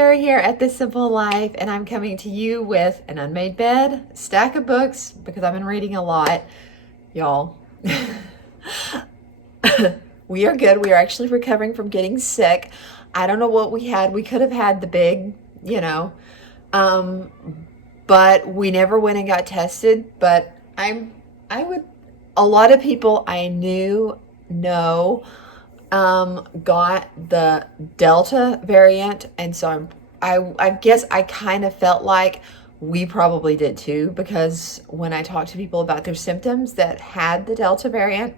Sarah here at This Simple Life, and I'm coming to you with an unmade bed, a stack of books, because I've been reading a lot, y'all. We are good. We are actually recovering from getting sick. I don't know what we had. We could have had the big, but we never went and got tested. But a lot of people I know got the Delta variant, and so I guess I kind of felt like we probably did too, because when I talked to people about their symptoms that had the Delta variant,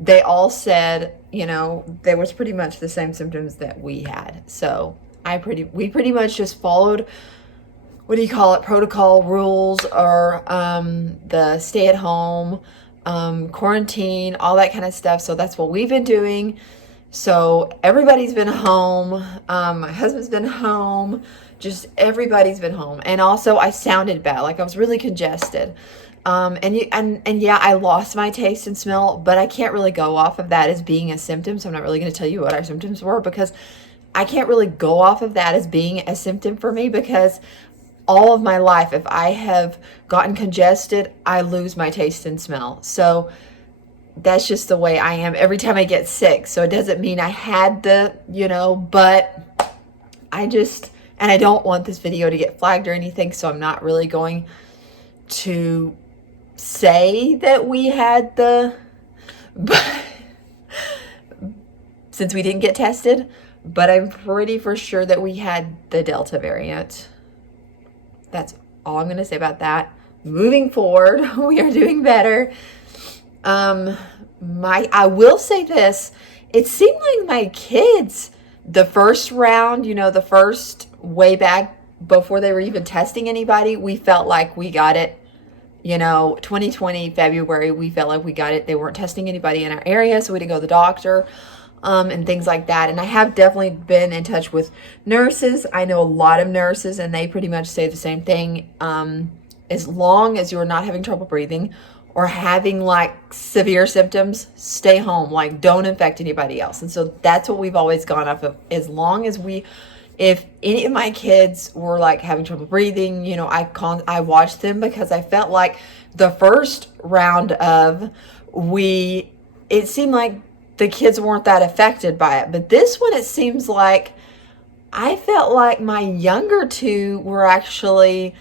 they all said, there was pretty much the same symptoms that we had. So we pretty much just followed, protocol rules, or the stay at home, quarantine, all that kind of stuff. So that's what we've been doing. So everybody's been home. My husband's been home. Just everybody's been home. And also I sounded bad. Like I was really congested. And yeah, I lost my taste and smell, but I can't really go off of that as being a symptom. So I'm not really going to tell you what our symptoms were, because I can't really go off of that as being a symptom for me, because all of my life, if I have gotten congested, I lose my taste and smell. So that's just the way I am every time I get sick. So it doesn't mean I had but and I don't want this video to get flagged or anything. So I'm not really going to say that we had but since we didn't get tested, but I'm pretty for sure that we had the Delta variant. That's all I'm going to say about that. Moving forward, we are doing better. I will say this. It seemed like my kids, the first round, the first way back before they were even testing anybody, we felt like we got it. 2020 February, we felt like we got it. They weren't testing anybody in our area, so we didn't go to the doctor. And things like that. And I have definitely been in touch with nurses. I know a lot of nurses, and they pretty much say the same thing. As long as you're not having trouble breathing or having like severe symptoms, stay home. Like, don't infect anybody else. And so that's what we've always gone off of. As long as if any of my kids were like having trouble breathing, I watched them, because I felt like the first round it seemed like the kids weren't that affected by it. But this one, it seems like I felt like my younger two were actually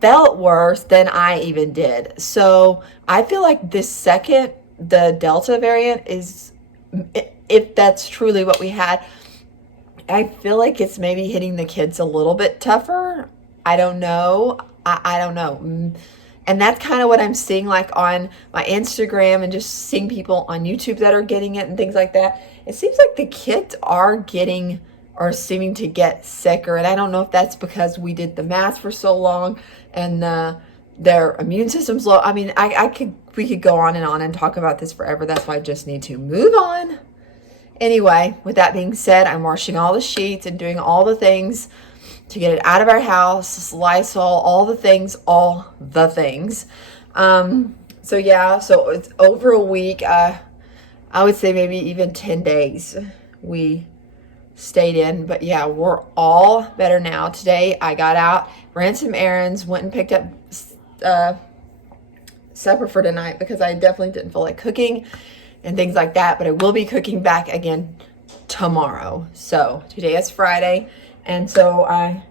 felt worse than I even did. So I feel like the Delta variant is, if that's truly what we had, I feel like it's maybe hitting the kids a little bit tougher. I don't know. I don't know. And that's kind of what I'm seeing, like on my Instagram, and just seeing people on YouTube that are getting it and things like that. It seems like the kids are seeming to get sicker. And I don't know if that's because we did the mask for so long and their immune system's low. I mean, we could go on and talk about this forever. That's why I just need to move on. Anyway, with that being said, I'm washing all the sheets and doing all the things to get it out of our house, Lysol, all the things. So it's over a week. I would say maybe even 10 days we stayed in. But yeah, we're all better now. Today I got out, ran some errands, went and picked up supper for tonight, because I definitely didn't feel like cooking and things like that. But I will be cooking back again tomorrow. So today is Friday. And so I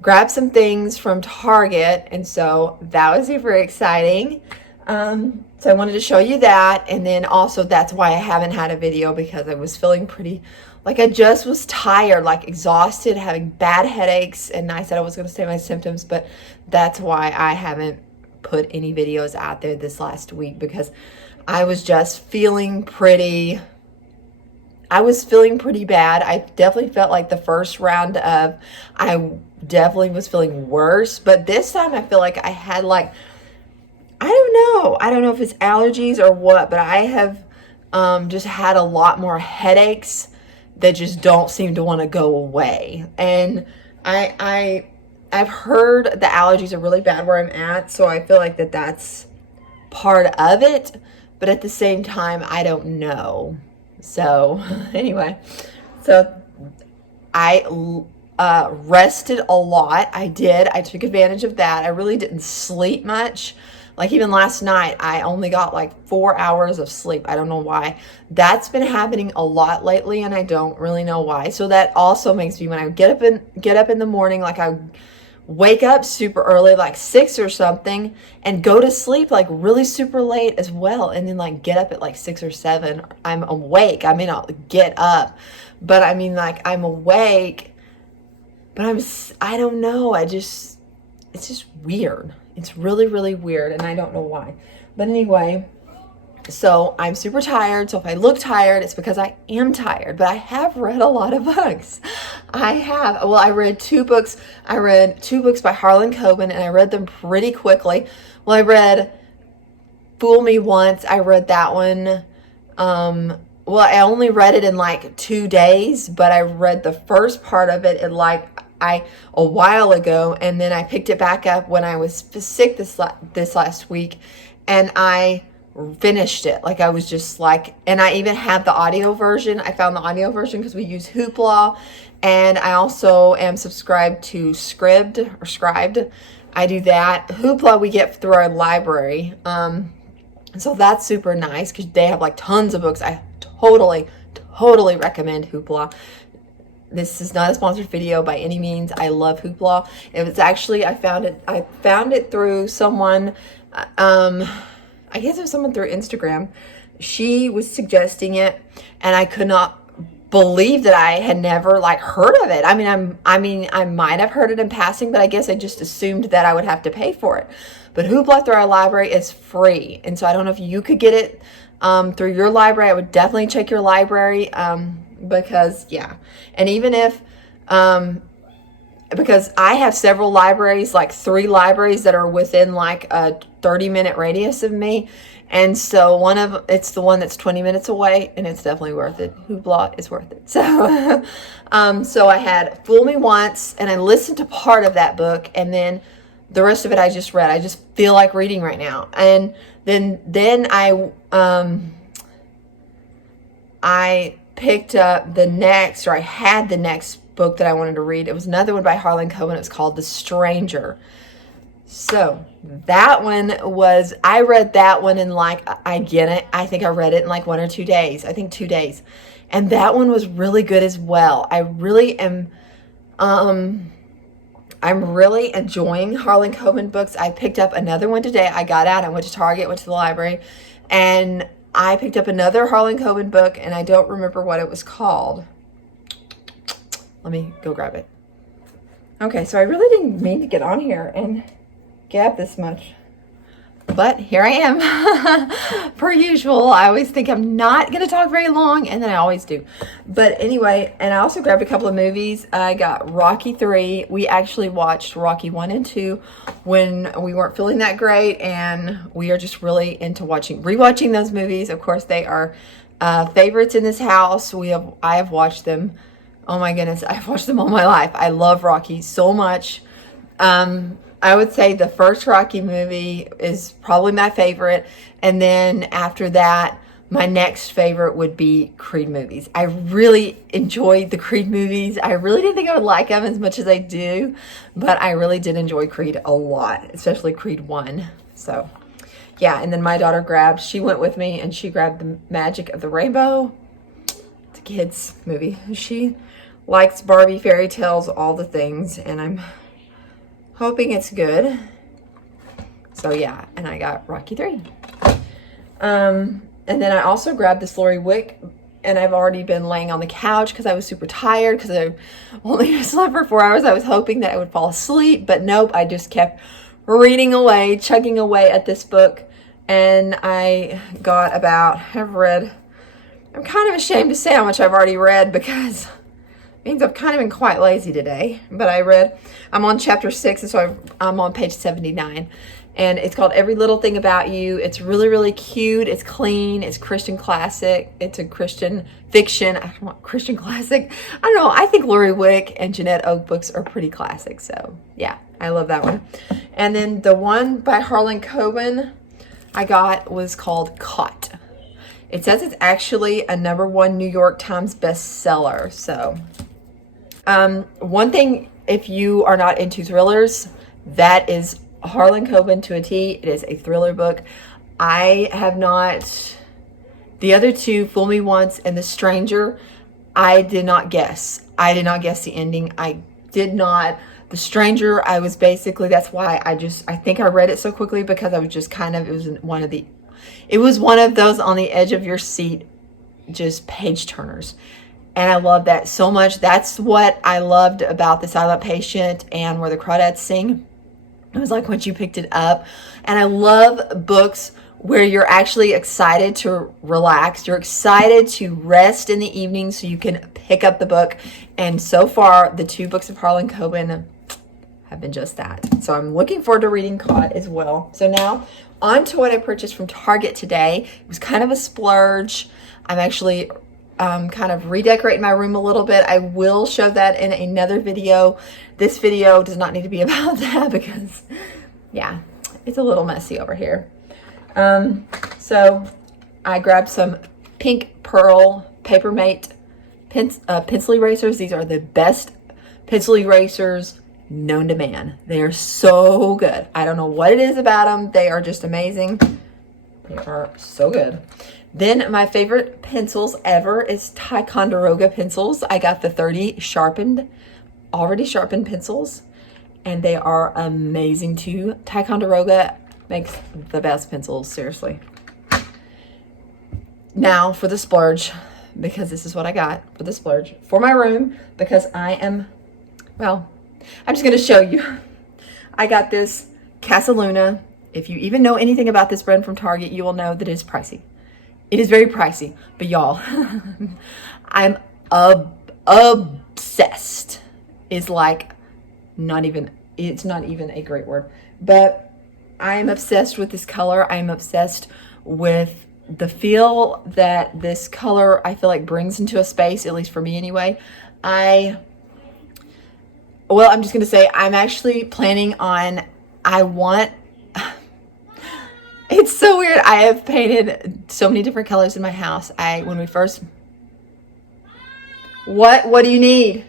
grabbed some things from Target, and so that was super exciting. So I wanted to show you that, and then also that's why I haven't had a video, because I was feeling pretty, like I just was tired, like exhausted, having bad headaches, and I said I was going to say my symptoms, but that's why I haven't put any videos out there this last week, because I was just feeling pretty bad. I definitely felt like the first round I definitely was feeling worse. But this time I feel like I had I don't know if it's allergies or what, but I have just had a lot more headaches that just don't seem to want to go away. And I've heard the allergies are really bad where I'm at, so I feel like that's part of it. But at the same time, I don't know. So anyway, so I rested a lot. I did. I took advantage of that. I really didn't sleep much. Like even last night, I only got like 4 hours of sleep. I don't know why. That's been happening a lot lately, and I don't really know why. So that also makes me, when I get up in the morning, like I wake up super early, like 6 or something, and go to sleep like really super late as well, and then like get up at like 6 or 7. I'm awake. I may not get up, but I mean, like, I'm awake, but I don't know. It's just weird. It's really, really weird, and I don't know why. But anyway, so I'm super tired. So if I look tired, it's because I am tired. But I have read a lot of books. I read 2 books. I read 2 books by Harlan Coben, and I read them pretty quickly. Well, I read Fool Me Once. I read that one. I only read it in like 2 days, but I read the first part of it in like a while ago, and then I picked it back up when I was sick this last week, and I finished it. Like I was just like, and I even have the audio version. I found the audio version because we use Hoopla, and I also am subscribed to Scribd. I do that. Hoopla we get through our library, so that's super nice because they have like tons of books. I totally recommend Hoopla. This is not a sponsored video by any means. I love Hoopla. It was actually, I found it through someone, I guess it was someone through Instagram. She was suggesting it, and I could not believe that I had never like heard of it. I might have heard it in passing, but I guess I just assumed that I would have to pay for it. But Hoopla through our library is free. And so I don't know if you could get it through your library. I would definitely check your library. Because yeah, and even if because I have several libraries, like 3 libraries that are within like a 30-minute radius of me, and so it's the one that's 20 minutes away, and it's definitely worth it. Hoopla is worth it. So so I had Fool Me Once, and I listened to part of that book, and then the rest of it I just read. I just feel like reading right now. And then I picked up I had the next book that I wanted to read. It was another one by Harlan Coben. It was called The Stranger. So that one I read that one in like, I think I read it in like 1 or 2 days. I think 2 days. And that one was really good as well. I'm really enjoying Harlan Coben books. I picked up another one today. I got out, I went to Target, went to the library, and I picked up another Harlan Coben book, and I don't remember what it was called. Let me go grab it. Okay, so I really didn't mean to get on here and gab this much, but here I am. Per usual, I always think I'm not going to talk very long, and then I always do. But anyway, and I also grabbed a couple of movies. I got Rocky 3. We actually watched Rocky 1 and 2 when we weren't feeling that great, and we are just really into rewatching those movies. Of course, they are favorites in this house. I have watched them. Oh my goodness, I've watched them all my life. I love Rocky so much. I would say the first Rocky movie is probably my favorite. And then after that, my next favorite would be Creed movies. I really enjoyed the Creed movies. I really didn't think I would like them as much as I do, but I really did enjoy Creed a lot, especially Creed 1. So yeah, and then my daughter she went with me, and she grabbed The Magic of the Rainbow. It's a kid's movie. She likes Barbie, fairy tales, all the things, and I'm hoping it's good. So yeah, and I got Rocky 3. And then I also grabbed this Lori Wick, and I've already been laying on the couch because I was super tired because I only slept for 4 hours. I was hoping that I would fall asleep, but nope, I just kept reading away, chugging away at this book. And I'm kind of ashamed to say how much I've already read because it means I've kind of been quite lazy today. But I'm on chapter 6, and so I'm on page 79. And it's called Every Little Thing About You. It's really, really cute. It's clean. It's Christian classic. It's a Christian fiction. I don't want Christian classic. I don't know. I think Lori Wick and Jeanette Oak books are pretty classic. So yeah, I love that one. And then the one by Harlan Coben I got was called Caught. It says it's actually a #1 New York Times bestseller. So One thing, if you are not into thrillers, that is Harlan Coben to a T. It is a thriller book. I have not, the other two, Fool Me Once and The Stranger, I did not guess. I did not guess the ending. I did not. The Stranger, I was basically, that's why I think I read it so quickly, because I was just kind of, it was one of those on the edge of your seat, just page turners. And I love that so much. That's what I loved about The Silent Patient and Where the Crawdads Sing. It was like once you picked it up. And I love books where you're actually excited to relax. You're excited to rest in the evening so you can pick up the book. And so far, the two books of Harlan Coben have been just that. So I'm looking forward to reading Caught as well. So now on to what I purchased from Target today. It was kind of a splurge. I'm actually kind of redecorating my room a little bit. I will show that in another video. This video does not need to be about that because, yeah, it's a little messy over here. So I grabbed some pink pearl Papermate pencil erasers. These are the best pencil erasers known to man. They are so good. I don't know what it is about them. They are just amazing. They are so good. Then my favorite pencils ever is Ticonderoga pencils. I got the 30 already sharpened pencils, and they are amazing too. Ticonderoga makes the best pencils, seriously. Now for the splurge, because this is what I got for the splurge for my room, because I'm just going to show you. I got this Casaluna. If you even know anything about this brand from Target, you will know that it is pricey. It is very pricey, but y'all, I'm obsessed. It's not even a great word, but I am obsessed with this color. I am obsessed with the feel that this color, I feel like, brings into a space, at least for me anyway. I'm just going to say I'm actually planning on, it's so weird. I have painted so many different colors in my house. What do you need?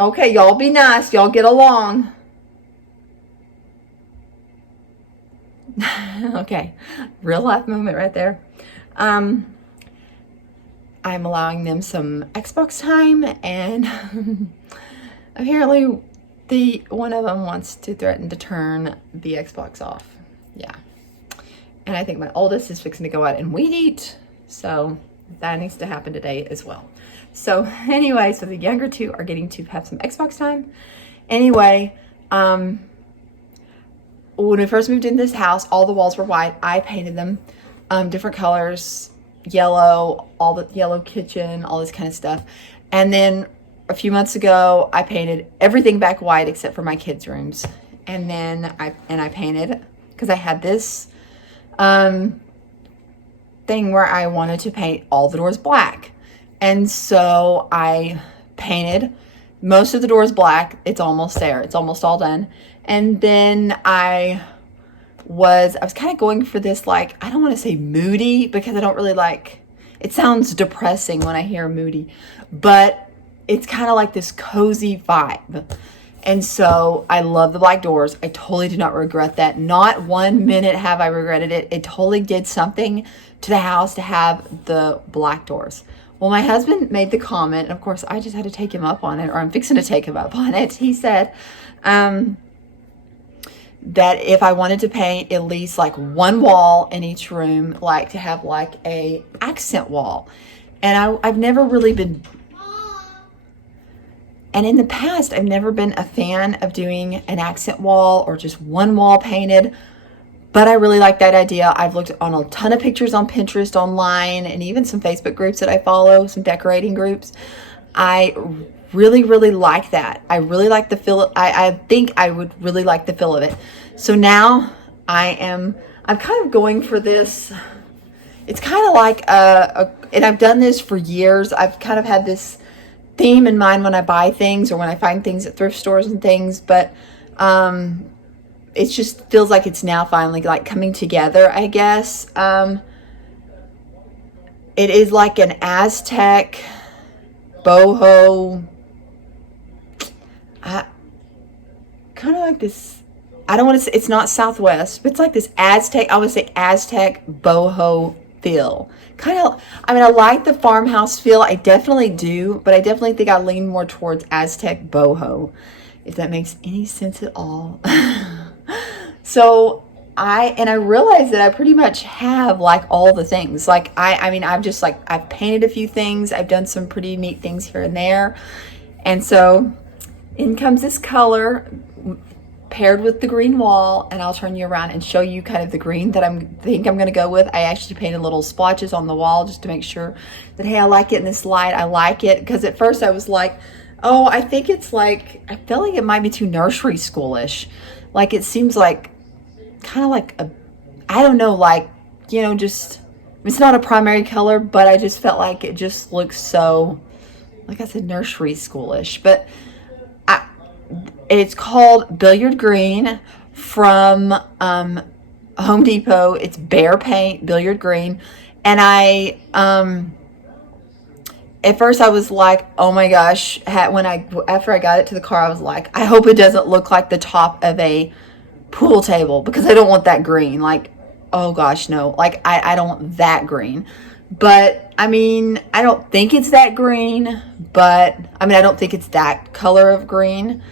Okay, y'all be nice. Y'all get along. Okay, real life moment right there. I'm allowing them some Xbox time, and apparently one of them wants to threaten to turn the Xbox off. Yeah. And I think my oldest is fixing to go out and weed eat. So that needs to happen today as well. So anyway, so the younger two are getting to have some Xbox time. Anyway, when we first moved in this house, all the walls were white. I painted them different colors, yellow, all the yellow kitchen, all this kind of stuff. And then a few months ago, I painted everything back white except for my kids' rooms. And then I painted, because I had this thing where I wanted to paint all the doors black. And so I painted most of the doors black. It's almost there. It's almost all done. And then I was kind of going for this, I don't want to say moody, because I don't really it sounds depressing when I hear moody, but it's kind of like this cozy vibe. And so I love the black doors. I totally do not regret that. Not 1 minute have I regretted it. It totally did something to the house to have the black doors. Well, my husband made the comment, and of course I just had to take him up on it, or I'm fixing to take him up on it. He said that if I wanted to paint at least one wall in each room, to have a accent wall. And I've never really been, and in the past, I've never been a fan of doing an accent wall or just one wall painted, but I really like that idea. I've looked on a ton of pictures on Pinterest, online, and even some Facebook groups that I follow, some decorating groups. I really, really like that. I really like the feel. I think I would really like the feel of it. So now I'm kind of going for this. It's kind of and I've done this for years. I've kind of had this theme in mind when I buy things or when I find things at thrift stores and things, but it just feels like it's now finally coming together, I guess. It is like an Aztec boho. Kind of like this. I don't want to say, it's not Southwest, but it's like this Aztec, I would say Aztec boho feel. Kind of, I mean, I like the farmhouse feel. I definitely do, but I definitely think I lean more towards Aztec boho, if that makes any sense at all. So I realized that I pretty much have like all the things. Like I mean, I've painted a few things. I've done some pretty neat things here and there. And so in comes this color paired with the green wall, and I'll turn you around and show you kind of the green that I think I'm going to go with. I actually painted little splotches on the wall just to make sure that, hey, I like it in this light. I like it, because at first I was like, oh, I think it's like, I feel like it might be too nursery schoolish. Like it seems like kind of like a, I don't know, like, you know, just, it's not a primary color, but I just felt like it just looks so, like I said, nursery schoolish. But it's called Billiard Green from Home Depot. It's Behr Paint, Billiard Green. And at first I was like, oh my gosh, after I got it to the car, I was like, I hope it doesn't look like the top of a pool table, because I don't want that green. Like, oh gosh, no, like I don't want that green. But I mean, I don't think it's that green, but I mean, I don't think it's that color of green.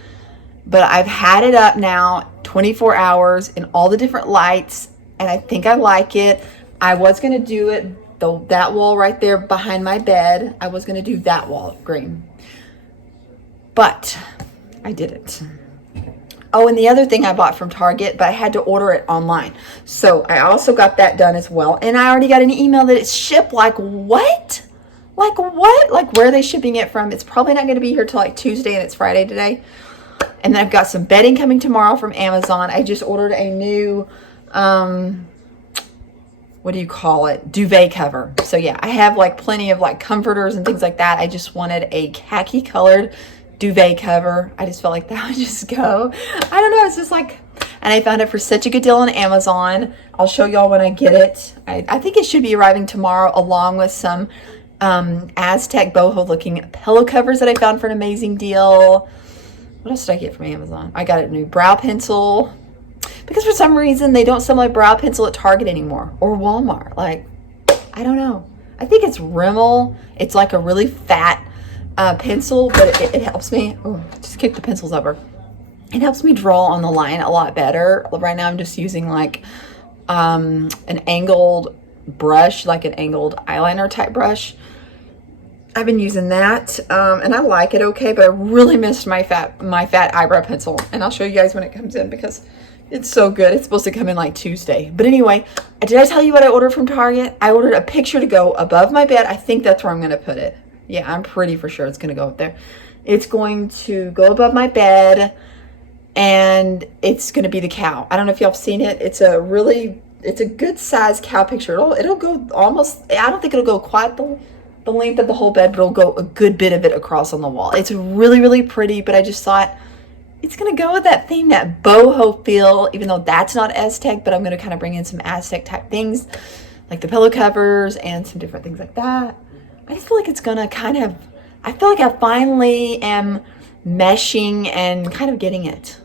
But I've had it up now 24 hours in all the different lights, and I think I like it. I was going to do it, that wall right there behind my bed. I was going to do that wall green, but I didn't. Oh, and the other thing I bought from Target, but I had to order it online. So I also got that done as well. And I already got an email that it's shipped. Like, what? Like, what? Like, where are they shipping it from? It's probably not going to be here till like Tuesday, and it's Friday today. And then I've got some bedding coming tomorrow from Amazon. I just ordered a new, what do you call it? Duvet cover. So yeah, I have like plenty of like comforters and things like that. I just wanted a khaki colored duvet cover. I just felt like that would just go. I don't know. It's just like, and I found it for such a good deal on Amazon. I'll show y'all when I get it. I think it should be arriving tomorrow, along with some Aztec boho looking pillow covers that I found for an amazing deal. What else did I get from Amazon? I got a new brow pencil, because for some reason they don't sell my brow pencil at Target anymore, or Walmart. Like, I don't know. I think it's Rimmel. It's like a really fat pencil, but it helps me. Oh, just kick the pencils over. It helps me draw on the line a lot better. Right now I'm just using like an angled brush, like an angled eyeliner type brush. I've been using that, and I like it okay, but I really missed my fat eyebrow pencil, and I'll show you guys when it comes in, because it's so good. It's supposed to come in like Tuesday. But anyway, did I tell you what I ordered from Target? I ordered a picture to go above my bed. I think that's where I'm going to put it. Yeah, I'm pretty for sure it's going to go up there. It's going to go above my bed, and it's going to be the cow. I don't know if y'all have seen it. It's a good size cow picture. It'll go almost, I don't think it'll go quite the length of the whole bed, but it'll go a good bit of it across on the wall. It's really, really pretty, but I just thought it's going to go with that theme, that boho feel, even though that's not Aztec, but I'm going to kind of bring in some Aztec type things, like the pillow covers and some different things like that. I just feel like it's going to kind of, I feel like I finally am meshing and kind of getting it.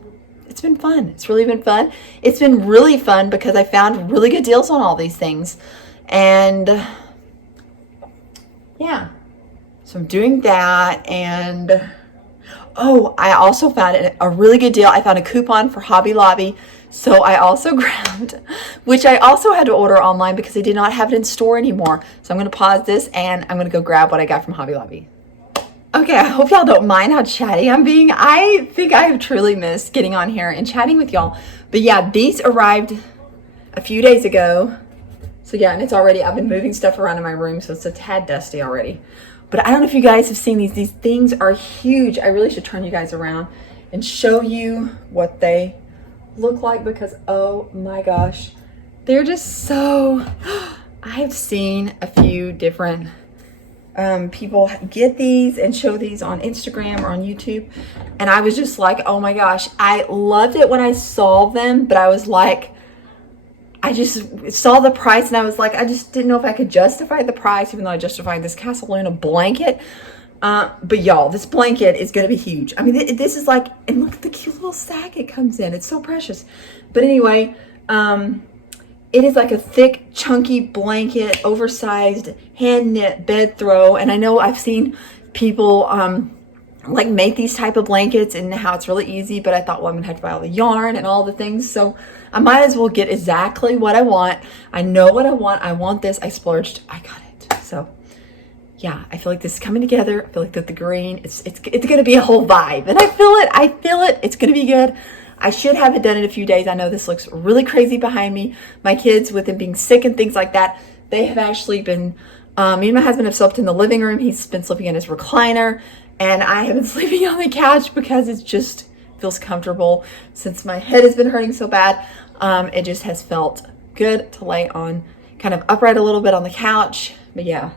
It's been fun. It's really been fun. It's been really fun because I found really good deals on all these things. And yeah, so I'm doing that. And oh, I also found a really good deal. I found a coupon for Hobby Lobby. So I also grabbed, which I also had to order online because they did not have it in store anymore. So I'm going to pause this and I'm going to go grab what I got from Hobby Lobby. Okay, I hope y'all don't mind how chatty I'm being. I think I have truly missed getting on here and chatting with y'all. But yeah, these arrived a few days ago. So yeah, and it's already, I've been moving stuff around in my room, so it's a tad dusty already. But I don't know if you guys have seen these. These things are huge. I really should turn you guys around and show you what they look like, because oh my gosh, they're just so, I've seen a few different people get these and show these on Instagram or on YouTube, and I was just like, oh my gosh, I loved it when I saw them, but I was like, I just saw the price and I was like, I just didn't know if I could justify the price, even though I justified this Casaluna blanket. But y'all, this blanket is going to be huge. I mean, this is like, and look at the cute little sack it comes in. It's so precious. But anyway, it is like a thick, chunky blanket, oversized, hand knit bed throw. And I know I've seen people, like make these type of blankets and how it's really easy, but I thought, well, I'm gonna have to buy all the yarn and all the things, so I might as well get exactly what I want. I know what I want. I want this. I splurged. I got it. So yeah, I feel like this is coming together. I feel like that the green, it's gonna be a whole vibe, and I feel it. It's gonna be good. I should have it done in a few days. I know this looks really crazy behind me. My kids, with them being sick and things like that, they have actually been, me and my husband have slept in the living room. He's been sleeping in his recliner. And I have been sleeping on the couch because it just feels comfortable. Since my head has been hurting so bad, it just has felt good to lay on, kind of upright a little bit on the couch. But yeah,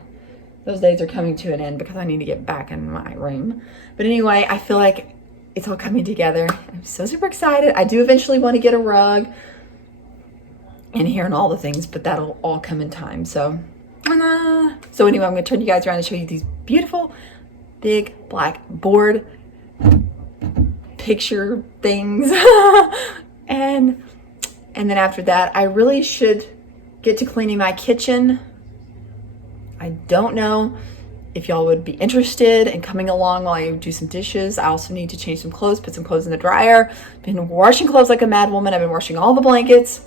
those days are coming to an end because I need to get back in my room. But anyway, I feel like it's all coming together. I'm so super excited. I do eventually want to get a rug in here and all the things, but that'll all come in time. So anyway, I'm going to turn you guys around and show you these beautiful big black board picture things. and then after that, I really should get to cleaning my kitchen. I don't know if y'all would be interested in coming along while I do some dishes. I also need to change some clothes, put some clothes in the dryer. Been washing clothes like a mad woman. I've been washing all the blankets.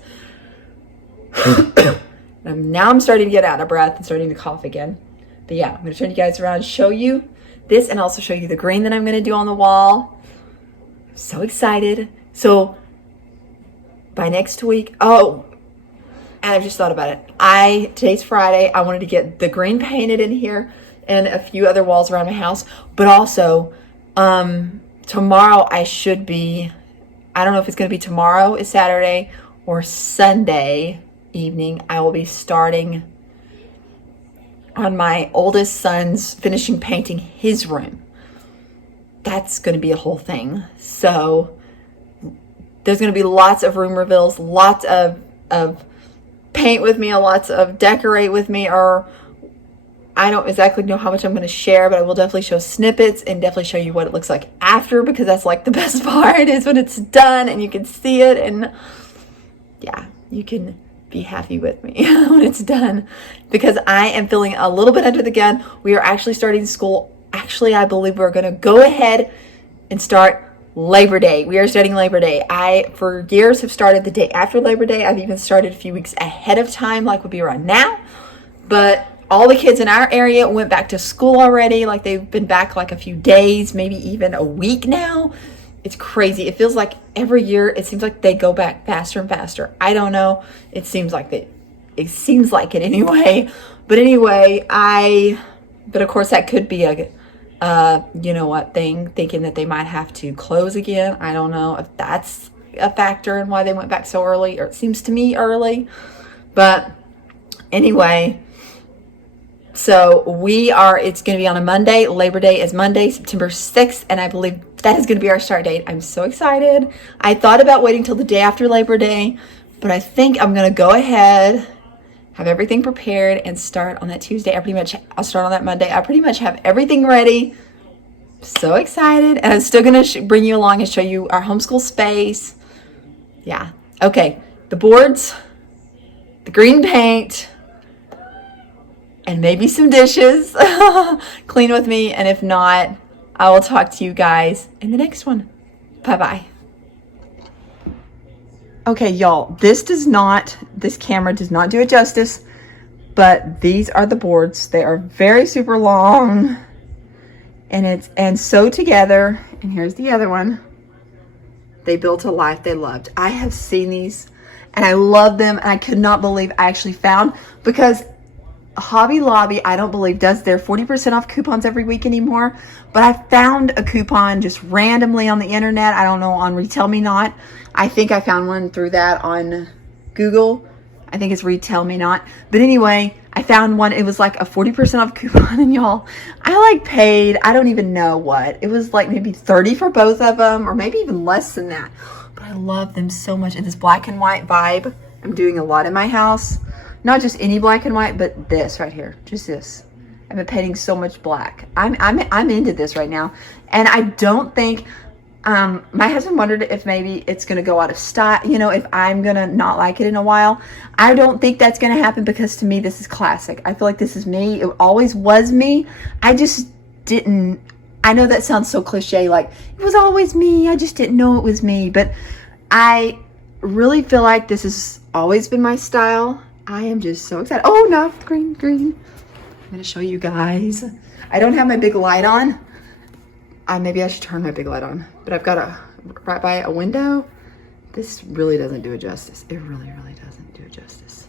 Now I'm starting to get out of breath and starting to cough again. But yeah, I'm going to turn you guys around and show you this, and also show you the green that I'm going to do on the wall. So excited. So by next week, and I've just thought about it. Today's Friday. I wanted to get the green painted in here and a few other walls around my house. But also, tomorrow I should be, I don't know if it's going to be tomorrow is Saturday or Sunday evening. I will be starting on my oldest son's finishing painting his room. That's going to be a whole thing. So there's going to be lots of room reveals, lots of paint with me, lots of decorate with me, or I don't exactly know how much I'm going to share, but I will definitely show snippets and definitely show you what it looks like after, because that's like the best part is when it's done and you can see it, and yeah, you can be happy with me when it's done, because I am feeling a little bit under the gun. We are actually starting school. Actually, I believe we're going to go ahead and start Labor Day. We are starting Labor Day. I, for years, have started the day after Labor Day. I've even started a few weeks ahead of time, like would be around now. But all the kids in our area went back to school already. Like they've been back like a few days, maybe even a week now. It's crazy. It feels like every year, it seems like they go back faster and faster. I don't know. It seems like it anyway. But anyway, but of course that could be a, you know what thing, thinking that they might have to close again. I don't know if that's a factor in why they went back so early, or it seems to me early. But anyway, so it's going to be on a Monday. Labor Day is Monday, September 6th, and I believe that is going to be our start date. I'm so excited. I thought about waiting till the day after Labor Day, but I think I'm going to go ahead, have everything prepared, and start on that Tuesday. I'll start on that Monday. I pretty much have everything ready. So excited. And I'm still going to bring you along and show you our homeschool space. Yeah. Okay. The boards, the green paint, and maybe some dishes. Clean with me. And if not, I will talk to you guys in the next one. Bye-bye. Okay, y'all, this camera does not do it justice, but these are the boards. They are very super long, and sew together. And here's the other one. They built a life they loved. I have seen these and I love them, and I could not believe I actually found, because Hobby Lobby, I don't believe, does their 40% off coupons every week anymore. But I found a coupon just randomly on the internet. I don't know, on Retail Me Not. I think I found one through that on Google. I think it's Retail Me Not. But anyway, I found one. It was like a 40% off coupon. And y'all, I like paid, I don't even know what. It was like maybe $30 for both of them, or maybe even less than that. But I love them so much in this black and white vibe. I'm doing a lot in my house. Not just any black and white, but this right here, just this. I've been painting so much black. I'm into this right now. And I don't think, my husband wondered if maybe it's gonna go out of style, you know, if I'm gonna not like it in a while. I don't think that's gonna happen because to me, this is classic. I feel like this is me. It always was me. I just didn't, I know that sounds so cliche, like it was always me. I just didn't know it was me. But I really feel like this has always been my style. I am just so excited. Oh, no, green. I'm gonna show you guys. I don't have my big light on. Maybe I should turn my big light on, but I've got a right by a window. This really doesn't do it justice. It really doesn't do it justice.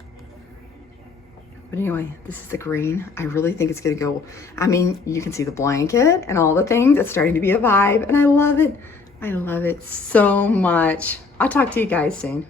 But anyway, this is the green. I really think it's gonna go, I mean, you can see the blanket and all the things. It's starting to be a vibe and I love it. I love it so much. I'll talk to you guys soon.